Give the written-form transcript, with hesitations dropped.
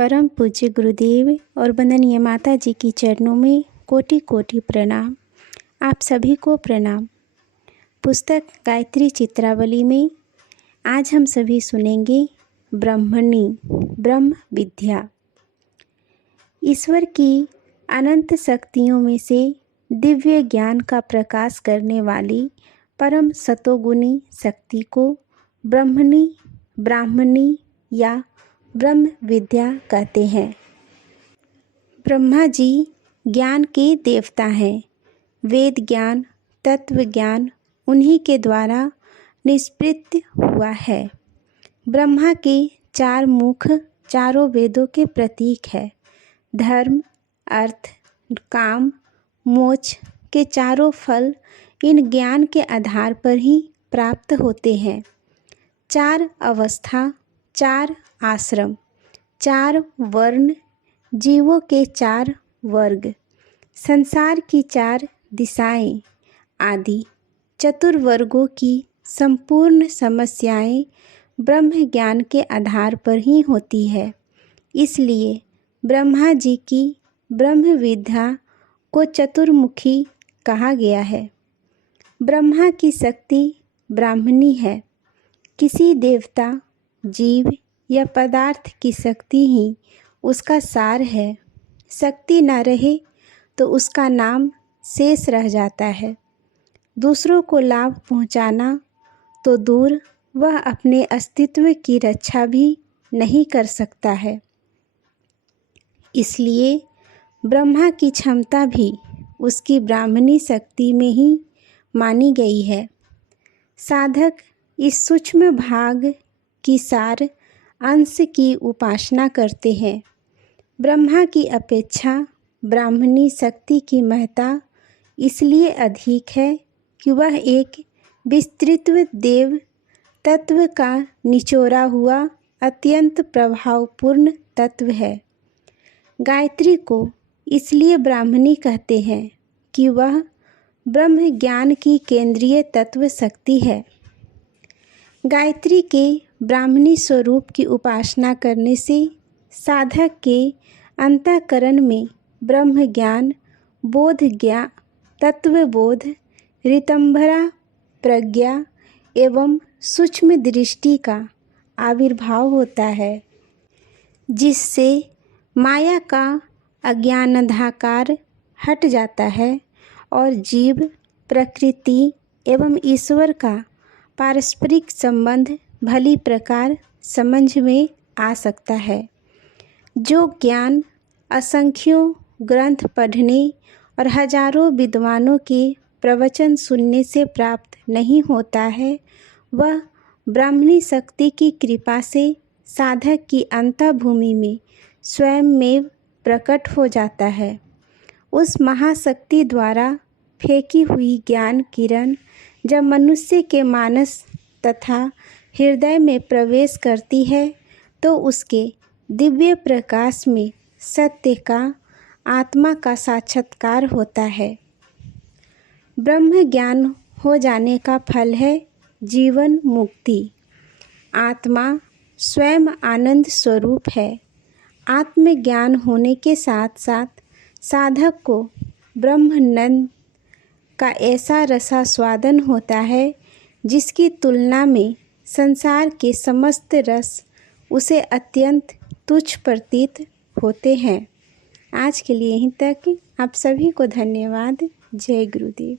परम पूज्य गुरुदेव और वंदनीय माता जी की चरणों में कोटि कोटि प्रणाम। आप सभी को प्रणाम। पुस्तक गायत्री चित्रावली में आज हम सभी सुनेंगे ब्रह्मणी ब्रह्म विद्या। ईश्वर की अनंत शक्तियों में से दिव्य ज्ञान का प्रकाश करने वाली परम सतोगुणी शक्ति को ब्रह्मणी ब्राह्मणी या ब्रह्म विद्या कहते हैं। ब्रह्मा जी ज्ञान के देवता हैं। वेद ज्ञान तत्व ज्ञान उन्हीं के द्वारा निष्पृत हुआ है। ब्रह्मा के 4 मुख चारों वेदों के प्रतीक है। धर्म अर्थ काम मोक्ष के चारों फल इन ज्ञान के आधार पर ही प्राप्त होते हैं। 4 अवस्था 4 आश्रम 4 वर्ण जीवों के 4 वर्ग संसार की 4 दिशाएं आदि चतुर्वर्गों की संपूर्ण समस्याएं ब्रह्म ज्ञान के आधार पर ही होती है। इसलिए ब्रह्मा जी की ब्रह्म विद्या को चतुर्मुखी कहा गया है। ब्रह्मा की शक्ति ब्राह्मणी है। किसी देवता जीव या पदार्थ की शक्ति ही उसका सार है। शक्ति न रहे तो उसका नाम शेष रह जाता है। दूसरों को लाभ पहुंचाना तो दूर, वह अपने अस्तित्व की रक्षा भी नहीं कर सकता है। इसलिए ब्रह्मा की क्षमता भी उसकी ब्राह्मणी शक्ति में ही मानी गई है। साधक इस सूक्ष्म भाग की सार अंश की उपासना करते हैं। ब्रह्मा की अपेक्षा ब्राह्मणी शक्ति की महत्ता इसलिए अधिक है कि वह एक विस्तृत देव तत्व का निचोड़ा हुआ अत्यंत प्रभावपूर्ण तत्व है। गायत्री को इसलिए ब्राह्मणी कहते हैं कि वह ब्रह्म ज्ञान की केंद्रीय तत्व शक्ति है। गायत्री के ब्राह्मणी स्वरूप की उपासना करने से साधक के अंतःकरण में ब्रह्म ज्ञान बोध ज्ञान तत्वबोध ऋतंभरा प्रज्ञा एवं सूक्ष्म दृष्टि का आविर्भाव होता है, जिससे माया का अज्ञानांधकार हट जाता है और जीव प्रकृति एवं ईश्वर का पारस्परिक संबंध भली प्रकार समझ में आ सकता है। जो ज्ञान असंख्यों ग्रंथ पढ़ने और हजारों विद्वानों के प्रवचन सुनने से प्राप्त नहीं होता है, वह ब्राह्मणी शक्ति की कृपा से साधक की अंतःभूमि में स्वयं में प्रकट हो जाता है। उस महाशक्ति द्वारा फेंकी हुई ज्ञान किरण जब मनुष्य के मानस तथा हृदय में प्रवेश करती है तो उसके दिव्य प्रकाश में सत्य का आत्मा का साक्षात्कार होता है। ब्रह्म ज्ञान हो जाने का फल है जीवन मुक्ति। आत्मा स्वयं आनंद स्वरूप है। आत्मज्ञान होने के साथ साथ साधक को ब्रह्मानंद का ऐसा रसास्वादन होता है जिसकी तुलना में संसार के समस्त रस उसे अत्यंत तुच्छ प्रतीत होते हैं। आज के लिए यहीं तक। आप सभी को धन्यवाद। जय गुरुदेव।